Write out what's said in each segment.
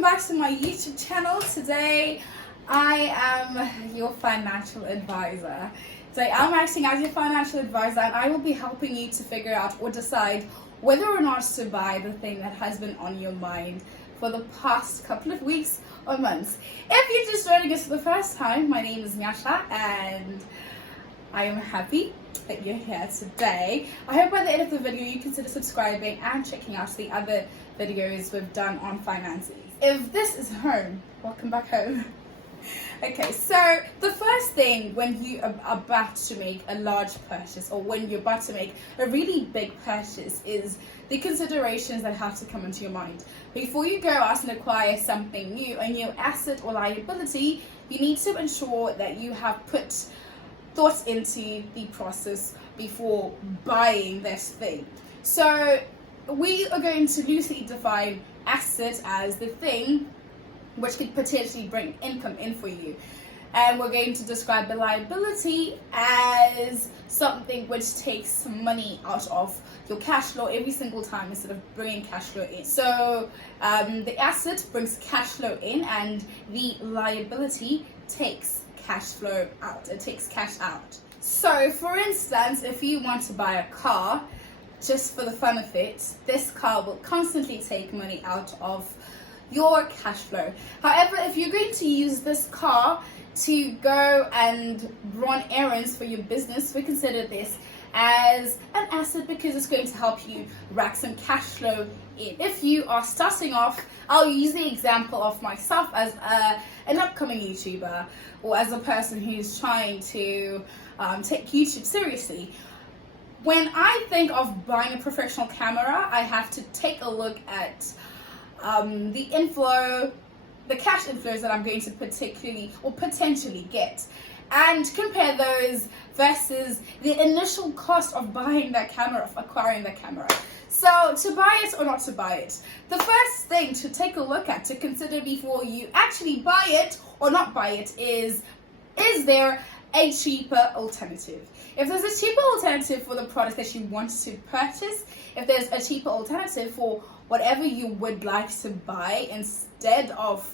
welcome back to my YouTube channel. Today I am your financial advisor. Today I'm acting as your financial advisor, and I will be helping you to figure out or decide whether or not to buy the thing that has been on your mind for the past couple of weeks or months. If you're just joining us for the first time, my name is Nyasha and I am happy that you're here today. I hope by the end of the video you consider subscribing and checking out the other videos we've done on finances. If this is home, welcome back home. Okay, so the first thing when you are about to make a large purchase, or when you're about to make a really big purchase, is the considerations that have to come into your mind. Before you go out and acquire something new, a new asset or liability, you need to ensure that you have put thought into the process before buying this thing. So we are going to loosely define asset as the thing which could potentially bring income in for you, and we're going to describe the liability as something which takes money out of your cash flow every single time instead of bringing cash flow in. So the asset brings cash flow in and the liability takes cash flow out. It takes cash out. So for instance, if you want to buy a car, just for the fun of it, this car will constantly take money out of your cash flow. However, if you're going to use this car to go and run errands for your business, we consider this as an asset because it's going to help you rack some cash flow in. If you are starting off, I'll use the example of myself as an upcoming YouTuber, or as a person who's trying to take YouTube seriously. When I think of buying a professional camera, I have to take a look at the cash inflows that I'm going to particularly or potentially get, and compare those versus the initial cost of buying that camera, of acquiring that camera. So to buy it or not to buy it, the first thing to take a look at, to consider before you actually buy it or not buy it, is there a cheaper alternative? If there's a cheaper alternative for the product that you want to purchase, if there's a cheaper alternative for whatever you would like to buy instead of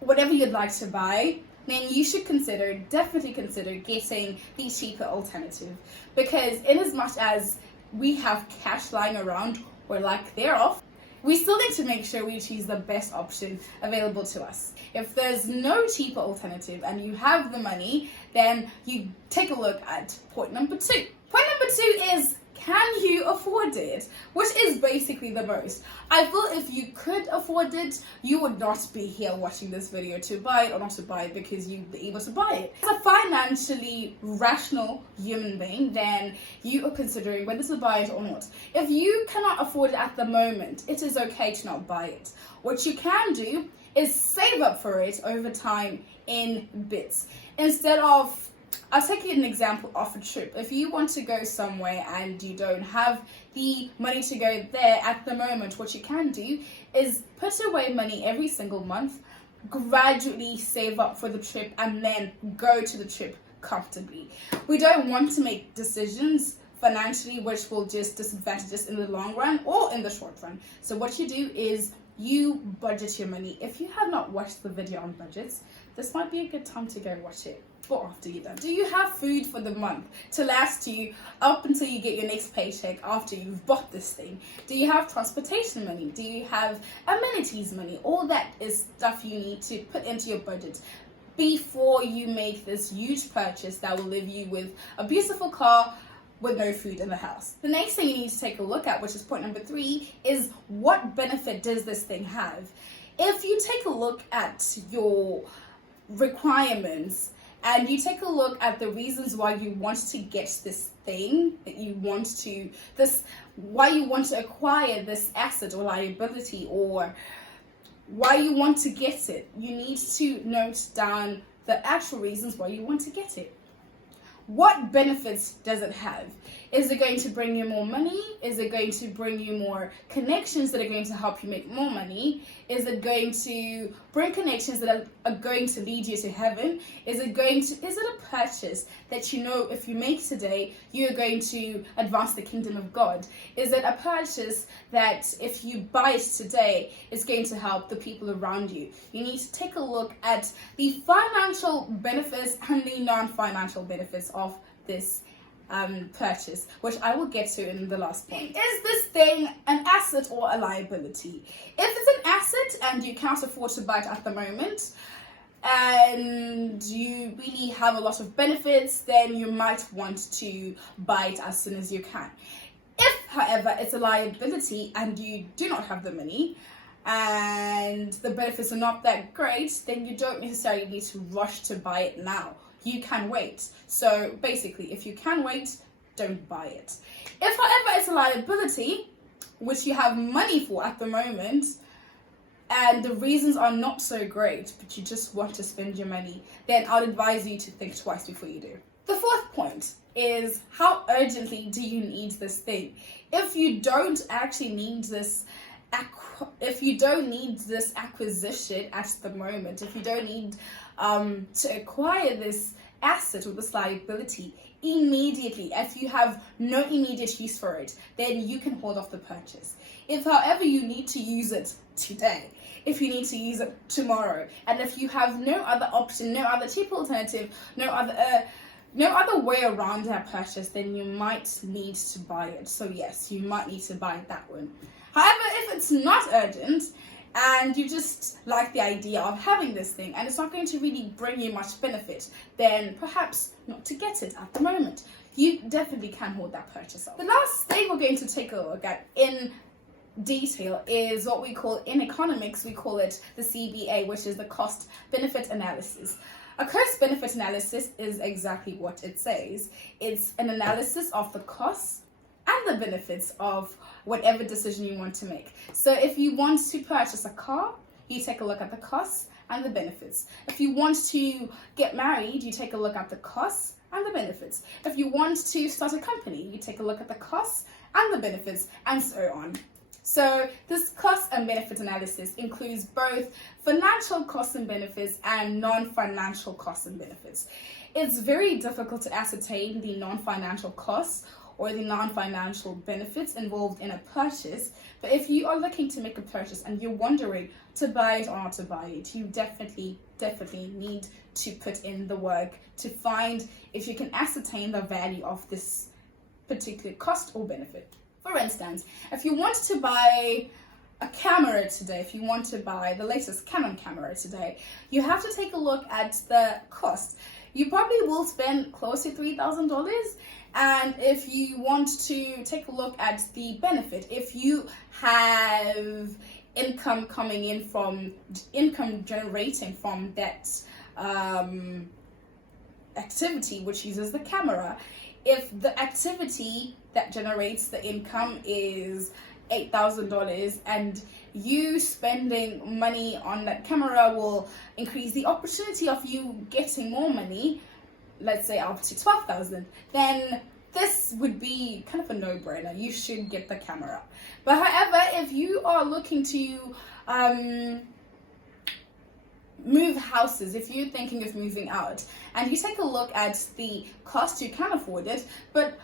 whatever you'd like to buy, then you should definitely consider getting the cheaper alternative. Because in as much as we have cash lying around, or lack thereof, we still need to make sure we choose the best option available to us. If there's no cheaper alternative and you have the money, then you take a look at point number two. Point number two is, can you afford it? Which is basically the most. I feel if you could afford it, you would not be here watching this video to buy it or not to buy it, because you'd be able to buy it. As a financially rational human being, then you are considering whether to buy it or not. If you cannot afford it at the moment, it is okay to not buy it. What you can do is save up for it over time in bits. Instead of, I'll take an example of a trip. If you want to go somewhere and you don't have the money to go there at the moment, what you can do is put away money every single month, gradually save up for the trip, and then go to the trip comfortably. We don't want to make decisions financially which will just disadvantage us in the long run or in the short run. So what you do is you budget your money. If you have not watched the video on budgets, this might be a good time to go watch it, or after you're done. Do you have food for the month to last you up until you get your next paycheck after you've bought this thing? Do you have transportation money? Do you have amenities money? All that is stuff you need to put into your budget before you make this huge purchase that will leave you with a beautiful car with no food in the house. The next thing you need to take a look at, which is point number three, is what benefit does this thing have? If you take a look at your requirements and you take a look at the reasons why you want to get this thing, why you want to acquire this asset or liability, or why you want to get it, you need to note down the actual reasons why you want to get it. what benefits does it have? Is it going to bring you more money? Is it going to bring you more connections that are going to help you make more money? Is it going to bring connections that are going to lead you to heaven? Is it a purchase that you know if you make today, you're going to advance the kingdom of God? Is it a purchase that if you buy it today, it's going to help the people around you? You need to take a look at the financial benefits and the non-financial benefits of this purchase, which I will get to in the last point. Is this thing an asset or a liability? If it's an asset and you can't afford to buy it at the moment, and you really have a lot of benefits, then you might want to buy it as soon as you can. If, however, it's a liability and you do not have the money and the benefits are not that great, then you don't necessarily need to rush to buy it now. You can wait. So basically, if you can wait, don't buy it. If, however, it's a liability, which you have money for at the moment, and the reasons are not so great, but you just want to spend your money, then I'd advise you to think twice before you do. The fourth point is, how urgently do you need this thing? If you don't actually need this acquisition at the moment, if you don't need to acquire this asset or this liability immediately, if you have no immediate use for it, then you can hold off the purchase. If, however, you need to use it today, if you need to use it tomorrow, and if you have no other option, no other cheap alternative, no other way around that purchase, then you might need to buy it. So yes, you might need to buy that one. However, if it's not urgent and you just like the idea of having this thing and it's not going to really bring you much benefit, then perhaps not to get it at the moment. You definitely can hold that purchase off. The last thing we're going to take a look at in detail is what we call, in economics, we call it the CBA, which is the cost benefit analysis. A cost benefit analysis is exactly what it says. It's an analysis of the costs and the benefits of whatever decision you want to make. So if you want to purchase a car, you take a look at the costs and the benefits. If you want to get married, you take a look at the costs and the benefits. If you want to start a company, you take a look at the costs and the benefits, and so on. So this cost and benefit analysis includes both financial costs and benefits and non-financial costs and benefits. It's very difficult to ascertain the non-financial costs or the non-financial benefits involved in a purchase, but if you are looking to make a purchase and you're wondering to buy it or not to buy it, you definitely need to put in the work to find if you can ascertain the value of this particular cost or benefit. For instance, if you want to buy a camera today, if you want to buy the latest Canon camera today, you have to take a look at the cost. You probably will spend close to $3,000. And if you want to take a look at the benefit, if you have income generating from that activity which uses the camera, if the activity that generates the income is $8,000 and you spending money on that camera will increase the opportunity of you getting more money, let's say up to $12,000, then this would be kind of a no-brainer. You should get the camera. But however, if you are looking to move houses, if you're thinking of moving out and you take a look at the cost, you can afford it, but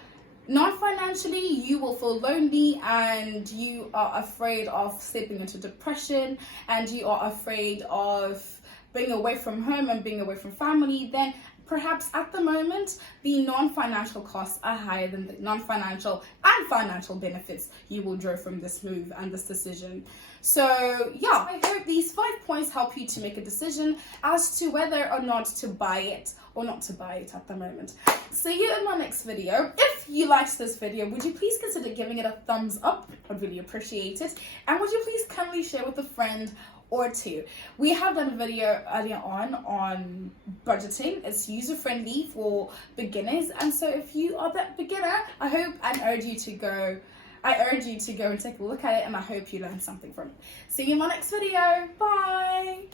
non-financially you will feel lonely and you are afraid of slipping into depression and you are afraid of being away from home and being away from family, then perhaps at the moment the non-financial costs are higher than the non-financial and financial benefits you will draw from this move and this decision. So yeah, I hope these 5 points help you to make a decision as to whether or not to buy it or not to buy it at the moment. See you in my next video. If you liked this video, would you please consider giving it a thumbs up? I'd really appreciate it. And would you please kindly share with a friend or two. We have done a video earlier on budgeting. It's user-friendly for beginners, and so if you are that beginner, I urge you to go and take a look at it, and I hope you learned something from it. See you in my next video. Bye.